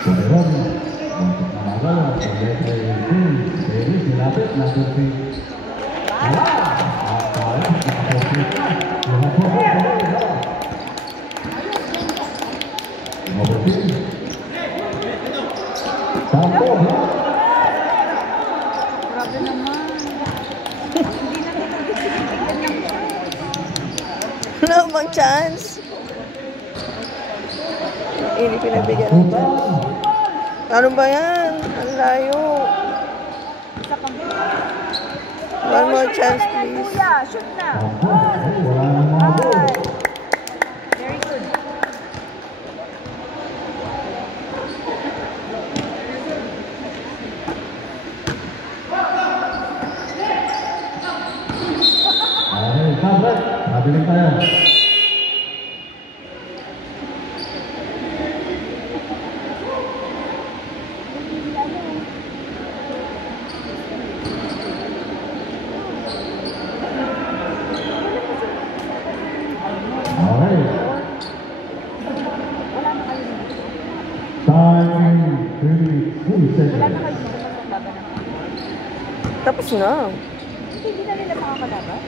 Untuk menanggalan sebagai dari dilatih nanti wala bang chance? Ini pinabigyan ng chance. Ano ba yan? Ang layo. One more chance, please. Shoot na. Very good. Hadirin saya. Tapos na. Hindi na nila makakalaban?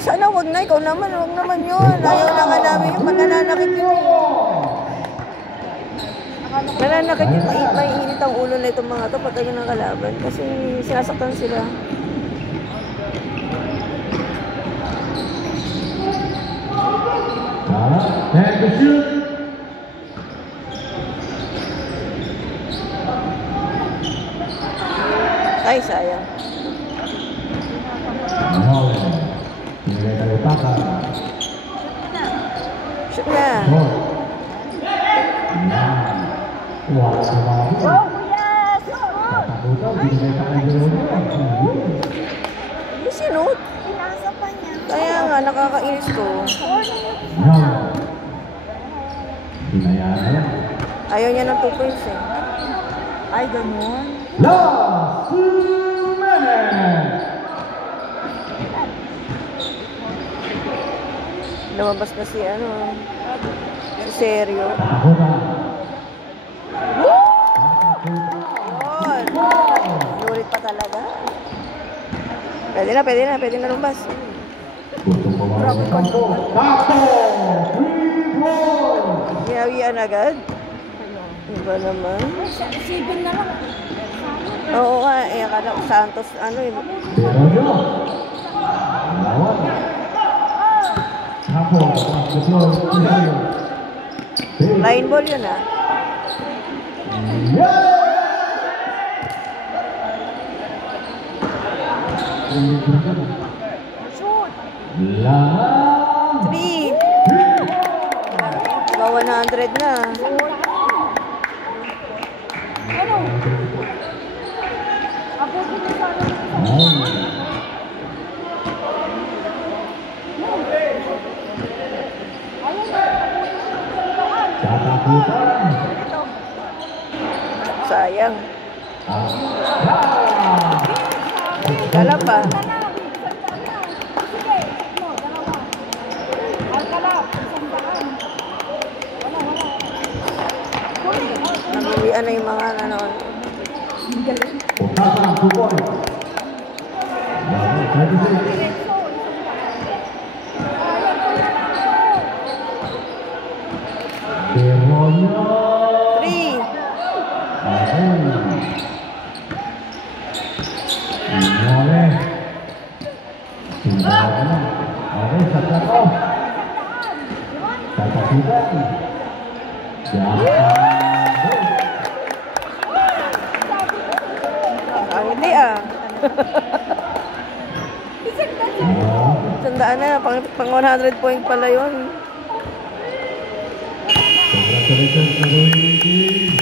Sana wag na. Ikaw naman. Wag naman yun. Ayaw na nga namin yung pag nananakit yun. Nananakit yun. May init ang ulo na itong mga to pag tayo ng kalaban. Kasi sinasaktan sila. And the shoot. Ay, sayang. Nilai dari Taka. Shoot na. Wah, Oh, yes! Hindi sinut. Inasa pa niya. Kaya nga, nakakainis to. Ayaw niya ng 2 points eh. Ay, ganun. Last 2 minutes. Lumabas na si si Seryo. Nurit pa talaga. Pwede na lumabas. Ginawian agad. Iba naman. 7 na lang. Oo nga, akala ko Santos, line ball yun Shoot! 3. Diba 100 na. Ano? Abutin na sana. Sayang. Kala pa. Nagulian na yung mga nanonood. Hindi Tandaan na, pang 100 point pala yun. Congratulations,